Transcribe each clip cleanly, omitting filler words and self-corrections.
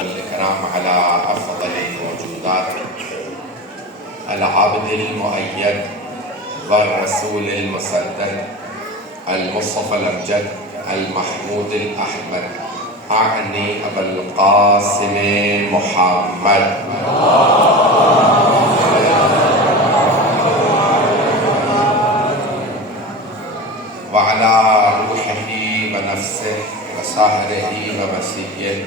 الكرام على أفضل الموجودات العبد المؤيد والرسول المسدد المصطفى الأمجد المحمود الأحمد أعني أبا القاسم محمد وعلى روحه ونفسه وساهره ومسيحه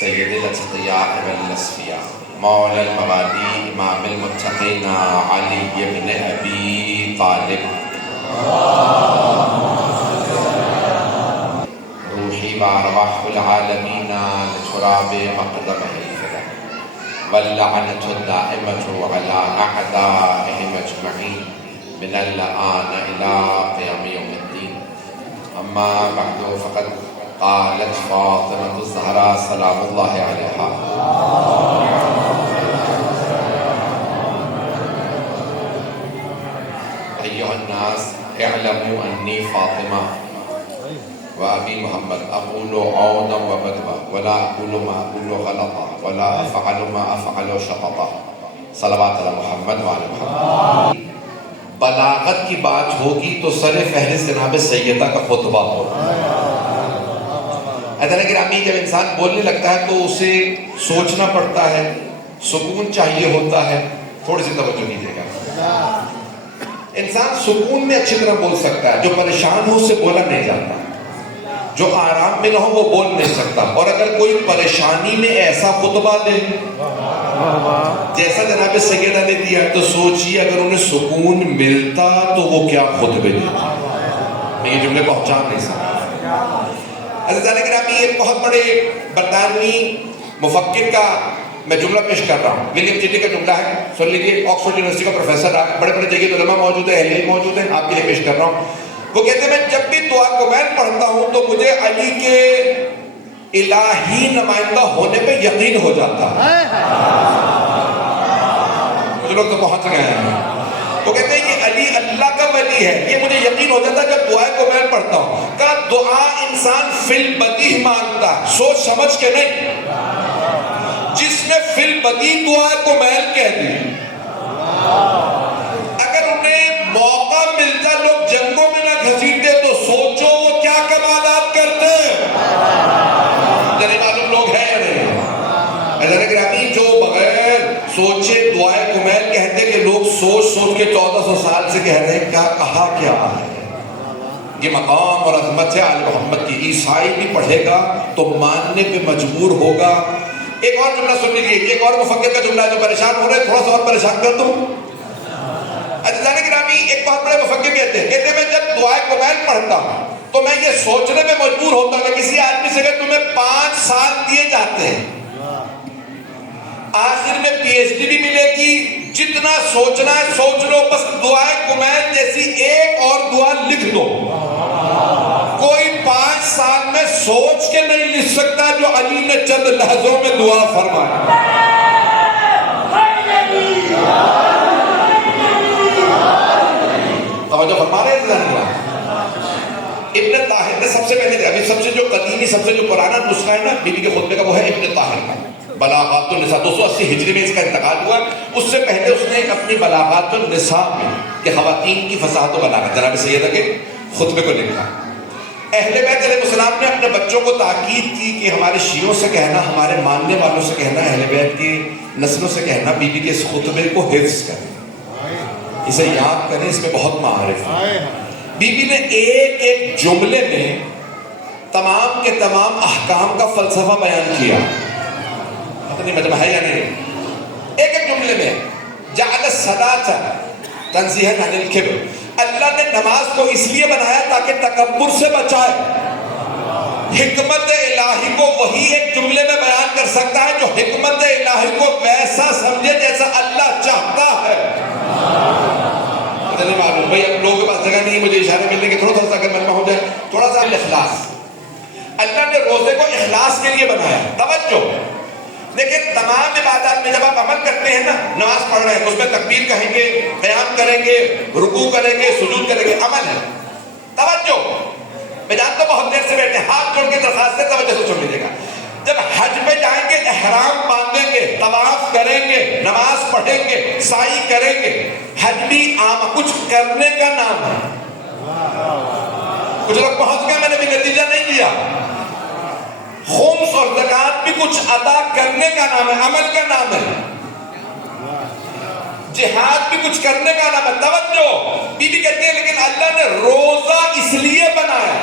سيد الأتقياء والأصفياء مولى المبادئ إمام المتقين علي بن أبي طالب روحي وأرواح العالمين لتراب مقدمه الفداء واللعنة الدائمة على أعدائهم أجمعين من الآن إلى قيام يوم الدين. أما بعد فقد قالت فاطمة الزهراء سلام الله عليها أيها الناس اعلموا أني فاطمة وأبي محمد أقول عودا وبدبا ولا أقول ما أقول غلطا ولا أفعل ما أفعل شططا صلوات على محمد وعلى محمد. بلاغت کی بات ہوگی تو سر فہرست جناب سیدہ کا خطبہ ہوگا. حضرت گرامی جب انسان بولنے لگتا ہے تو اسے سوچنا پڑتا ہے، سکون چاہیے ہوتا ہے. تھوڑی سی توجہ کیجیے گا. انسان سکون میں اچھی طرح بول سکتا ہے، جو پریشان ہو اسے بولا نہیں جاتا، جو آرام میں نہ ہو وہ بول نہیں سکتا. اور اگر کوئی پریشانی میں ایسا خطبہ دے جیسا جناب سیدہ نے دیا تو سوچیے اگر انہیں سکون ملتا تو وہ کیا خطبے دیتے. میں یہ جملے پہنچا نہیں سکتا. عزیزان گرامی ایک بہت بڑے برطانوی مفکر کا میں جملہ پیش کر رہا ہوں. ولیم جیٹی کا جملہ ہے، سن لیجیے. آکسفورڈ یونیورسٹی کا پروفیسر ہے، بڑے بڑے جگہ علماء موجود ہیں، اہل علم موجود ہیں، آپ کے لیے پیش کر رہا ہوں. وہ کہتے ہیں میں جب بھی دعا قبیل پڑھتا ہوں تو مجھے علی کے الہی نمائندہ ہونے پہ یقین ہو جاتا ہے. کچھ لوگ تو پہنچ گئے ہیں. وہ کہتے ہیں یہ علی اللہ کا ولی ہے، یہ مجھے یقین ہو جاتا ہے جب دعائیں کو میں پڑھتا ہوں. کہا دعا انسان فی البدیہہ مانگتا ہے، سوچ سمجھ کے نہیں. جس نے فی البدیہہ دعائیں کو محل کہہ دی، اگر انہیں موقع ملتا لوگ جنگوں میں نہ گھسیٹتے تو سوچو وہ کیا کمالات کرتے. جنہیں معلوم لوگ ہیں یا نہیں؟ حضرت گرامی جو بغیر سوچے دعائیں کمیل کہتے کہ لوگ سوچ سوچ کے 1400 سال سے کہہ رہے ہیں کیا کہا کیا ہے. یہ مقام اور عظمت ہے آل محمد کی. عیسائی بھی پڑھے گا تو ماننے پہ مجبور ہوگا. ایک اور جملہ سن لیجیے، ایک اور مفکر کا جملہ ہے. جو پریشان ہو رہے ہیں تھوڑا سا اور پریشان کر دوں. عزیزان گرامی ایک بہت بڑے مفکر کہتے ہیں میں جب دعائیں کمیل پڑھتا ہوں تو میں یہ سوچنے پہ مجبور ہوتا ہوں کہ کسی آدمی سے اگر تمہیں 5 سال دیے جاتے ہیں آخر میں پی ایچ ڈی بھی ملے گی، جتنا سوچنا ہے سوچ لو، بس دعائیں کمیل جیسی ایک اور دعا لکھ دو. کوئی 5 سال میں سوچ کے نہیں لکھ سکتا جو علی نے چند لحظوں میں دعا فرمائی. توجہ فرما رہے ہیں. ابن طاہر نے سب سے پہلے، ابھی سب سے جو قدیمی سب سے جو پرانا نسخہ ہے نا بی بی کے خطبے کا وہ ہے ابن طاہر کا بلاغات النساء. 280 ہجری میں اس کا انتقال ہوا. اس سے پہلے اس نے اپنی بلاغات النساء میں کہ خواتین کی فصاحت و بلاغت جناب سیدہ کے خطبے کو لکھا. اہل بیت علیہ السلام نے اپنے بچوں کو تاکید کی کہ ہمارے شیعوں سے کہنا، ہمارے ماننے والوں سے کہنا، اہل بیت کی نسلوں سے کہنا بی بی کے اس خطبے کو حفظ کریں، اسے یاد کریں، اس میں بہت معارف ہے. بی بی نے ایک ایک جملے میں تمام کے تمام احکام کا فلسفہ بیان کیا. پتہ نہیں مجمع ہے یا نہیں. ایک ایک جملے میں جعل الصلاۃ تنزیہا عن الکبر، اللہ نے نماز کو اس لیے بنایا تاکہ تکبر سے بچائے. حکمت الہی کو وہی ایک جملے میں بیان کر سکتا ہے جو حکمت الہی کو ویسا سمجھے جیسا اللہ چاہتا ہے. نہیں معلوم بھائی اب لوگوں کے پاس جگہ نہیں، مجھے اشارے ملنے کے تھوڑا سا اگر مجمع ہو جائے. تھوڑا سا اخلاص، اللہ نے روزے کو اخلاص کے لیے بنایا. توجہ، لیکن تمام عبادات میں جب آپ عمل کرتے ہیں نا، نماز پڑھ رہے ہیں اس میں تکبیر کہیں گے، قیام کریں گے، رکوع کریں گے، سجود کریں گے، عمل ہے۔ توجہ، میں جانتا ہوں بہت دیر سے بیٹھے، ہاتھ جوڑ کے درخواست سے توجہ سے سن لیجیے گا۔ جب حج پہ جائیں گے احرام باندھیں گے، طواف کریں گے، نماز پڑھیں گے، سعی کریں گے، حج بھی عام کچھ کرنے کا نام ہے۔ کچھ لوگ پہنچ گئے، میں نے بھی نتیجہ نہیں لیا۔ خمس اور زکوٰۃ بھی کچھ ادا کرنے کا نام ہے، عمل کا نام ہے۔ جہاد بھی کچھ کرنے کا نام ہے۔ توجہ، بی بی کہتی ہے لیکن اللہ نے روزہ اس لیے بنایا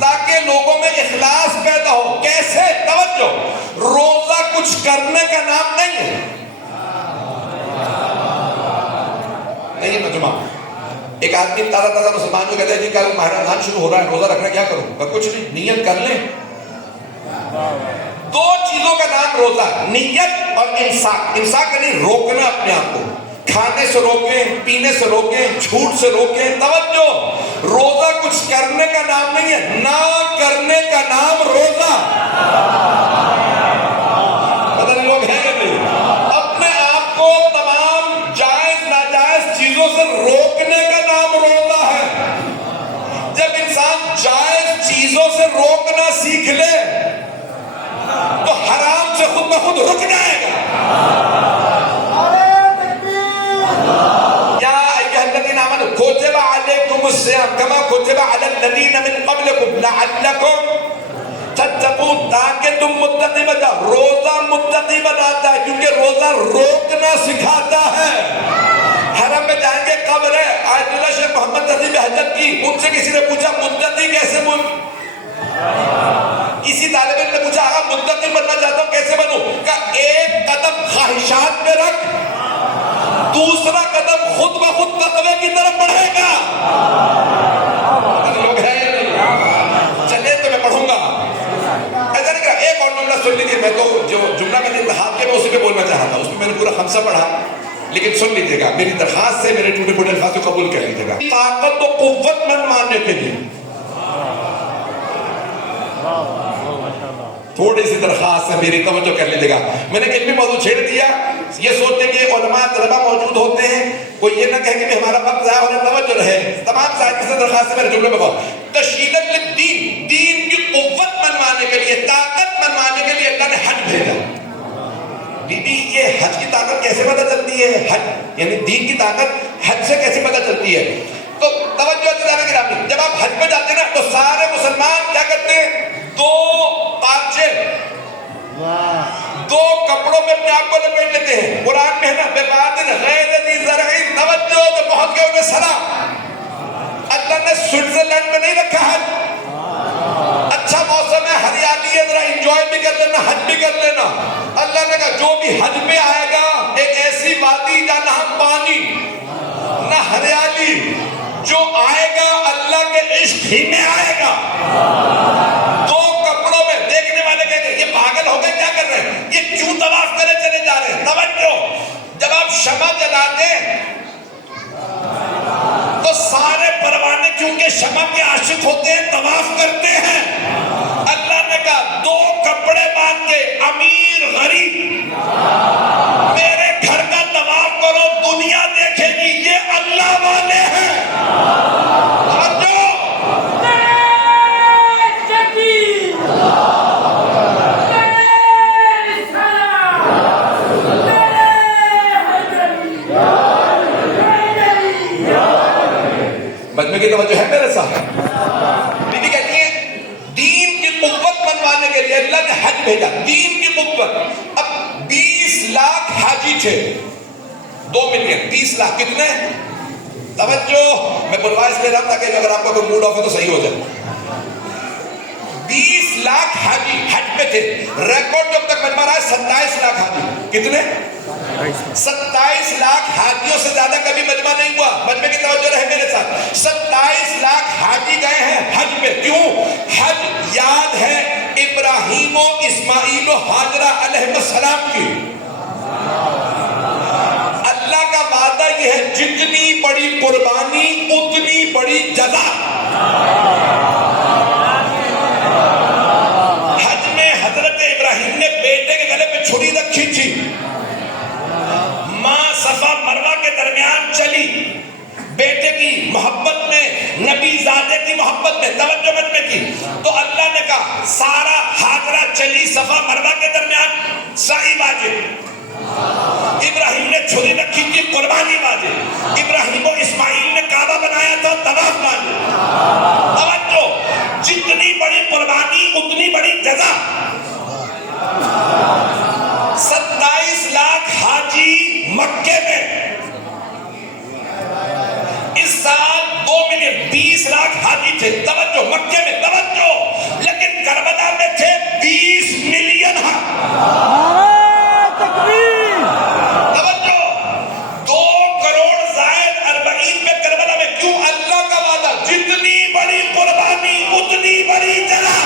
تاکہ لوگوں میں اخلاص پیدا ہو۔ کیسے؟ توجہ، روزہ کچھ کرنے کا نام نہیں ہے۔ نہیں مجمع، ایک آدمی تازہ مسلمان کو کہتے ہیں جی کل ماہ رمضان شروع ہو رہا ہے، روزہ رکھنا، کیا کروں؟ کہ کچھ نہیں، نیت کر لیں۔ دو چیزوں کا نام روزہ، نیت اور امساک۔ امساک یعنی روکنا اپنے آپ کو، کھانے سے روکیں، پینے سے روکیں، جھوٹ سے روکیں۔ توجہ، روزہ کچھ کرنے کا نام نہیں ہے، نہ کرنے کا نام روزہ۔ پتہ نہیں لوگ ہیں کہ نہیں؟ اپنے آپ کو تمام جائز ناجائز چیزوں سے روکنے کا نام روزہ ہے۔ جب انسان جائز چیزوں سے روکنا سیکھ لے تو حرام سے خود بخود رک جائے گا۔ یا ایھا الذین آمنوا کتب علیکم الصیام کما کتب علی الذین من قبلکم لعلکم تتقون، تاکہ تم متقی بن جاؤ۔ روزہ متقی بناتا ہے کیونکہ روزہ روکنا سکھاتا ہے۔ حرم میں جائیں گے، قبر ہے، آیت اللہ شیخ محمد نصیب حجت کی، ان سے کسی نے پوچھا متقی کیسے بن؟ کسی طالب علم نے پوچھا آپ متقی بننا چاہتا ہوں کیسے بنوں؟ کہا ایک قدم خواہشات پہ رکھ، دوسرا قدم خود بخود تقوی کی طرف بڑھے گا۔ لوگ ہیں یا نہیں؟ چلے تو میں پڑھوں گا۔ ایسا نہیں کہا، ایک اور جملہ سن لیجیے، میں تو جو جملہ میں نے انتخاب کیا میں اسی پہ بولنا چاہا تھا، اس میں نے پورا خمسہ پڑھا، لیکن سن لیجیے گا، میری درخواست سے میرے ٹوٹے پھوٹے الفاظ کو قبول کر لیجیے گا۔ طاقت و قوت مند ماننے کے لیے تھوڑی سی درخواست ہے میری، توجہ کر لیجیے گا۔ میں نے علمی موضوع چھیڑ دیا، یہ سوچتے کہ علماء طلبہ موجود ہوتے ہیں، کوئی یہ نہ کہے کہ ہمارا وقت ضائع ہونے، توجہ رہے۔ تمام ساتھی سے درخواست ہے میرے جملے میں غور۔ تشہیدا للدین، دین کی قوت منوانے کے لیے، طاقت منوانے کے لیے اللہ نے حج بھیجا۔ بی بی یہ حج کی طاقت کیسے پتہ چلتی ہے؟ حج یعنی دین کی طاقت حج سے کیسے پتہ چلتی ہے؟ تو توجہ عزیزان گرامی، جب آپ حج پہ جاتے ہیں نا تو سارے مسلمان کیا کرتے ہیں؟ دو پارچے، دو کپڑوں میں اپنے آپ کو لپیٹ لیتے ہیں۔ قرآن میں ہے نا بِوَادٍ غَيْرِ ذِي زَرْعٍ، توجہ جو بہت گئے انہیں سلام۔ اللہ نے سوئٹزرلینڈ میں نہیں رکھا حج، اچھا موسم ہے، ہریالی ہے، ذرا انجوائے بھی کر لینا، حج بھی کر لینا۔ اللہ نے کہا جو بھی حج پہ آئے گا ایک ایسی وادی جہاں نہ پانی نہ ہریالی، جو آئے گا اللہ کے عشق ہی میں آئے گا۔ دو کپڑوں میں، دیکھنے والے کہیں گے یہ پاگل ہو گئے، کیا کر رہے ہیں، یہ کیوں طواف کرے چلے جا رہے ہیں؟ توجہ، جب آپ شمع جلاتے ہیں تو سارے پروانے کیونکہ شمع کے عاشق ہوتے ہیں طواف کرتے ہیں۔ اللہ نے کہا دو کپڑے باندھ کے امیر غریب میرے گھر کا طواف کرو، دنیا دیکھے گی یہ اللہ والے ہیں۔ مجمع کی توجہ ہے میرے ساتھ؟ بی بی کہتی ہیں دین کی قوت بنوانے کے لیے اللہ نے حج بھیجا، دین کی قوت۔ اب 20 لاکھ حاجی تھے، 2 ملین، 20 لاکھ کتنے؟ توجہ، میں بلوا اس لے رہا ہوں تاکہ اگر آپ کا کوئی موڈ آف ہے تو صحیح ہو جائے۔ 20 لاکھ حاجی حج پہ تھے، ریکارڈ جب تک مجمع رہا ہے 27 لاکھ حاجی۔ کتنے؟ 27 لاکھ حاجیوں سے زیادہ کبھی مجمع نہیں ہوا۔ مجمع کی توجہ رہے میرے ساتھ، 27 لاکھ حاجی گئے ہیں حج پہ۔ کیوں؟ حج یاد ہے ابراہیم و اسماعیل و ہاجرہ علیہ السلام کی۔ اللہ کا وعدہ یہ ہے جتنی بڑی قربانی اتنی بڑی جزا۔ حج میں حضرت ابراہیم نے بیٹے کے گلے پہ چھری کی محبت میں توجہ مت میں کی تو اللہ نے کہا سارا ہاجرہ چلی صفا مروہ کے درمیان سعی واجب، ابراہیم نے چھری رکھی تھی قربانی واجب، ابراہیم و اسماعیل نے کعبہ بنایا تھا طواف واجب۔ توجہ، جتنی بڑی قربانی اتنی بڑی جزا۔ 27 لاکھ حاجی مکے میں، اس سال 2 ملین 20 لاکھ حاجی تھے، توجہ مکے میں، توجہ، لیکن کربلا میں تھے 20 ملین توجہ 2 کروڑ زائد 40 پہ کربلا میں۔ کیوں؟ اللہ کا وعدہ، جتنی بڑی قربانی اتنی بڑی جزا۔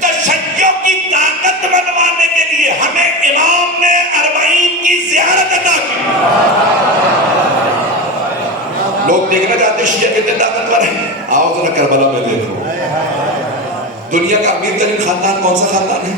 تشیع کی طاقت بنوانے کے لیے ہمیں امام نے 40 کی زیارت عطا کی۔ لوگ دیکھنا چاہتے ہیں شیعہ کتنے طاقتور ہیں، آؤ ذرا کربلا میں دیکھو۔ دنیا کا امیر ترین خاندان کون سا خاندان ہے؟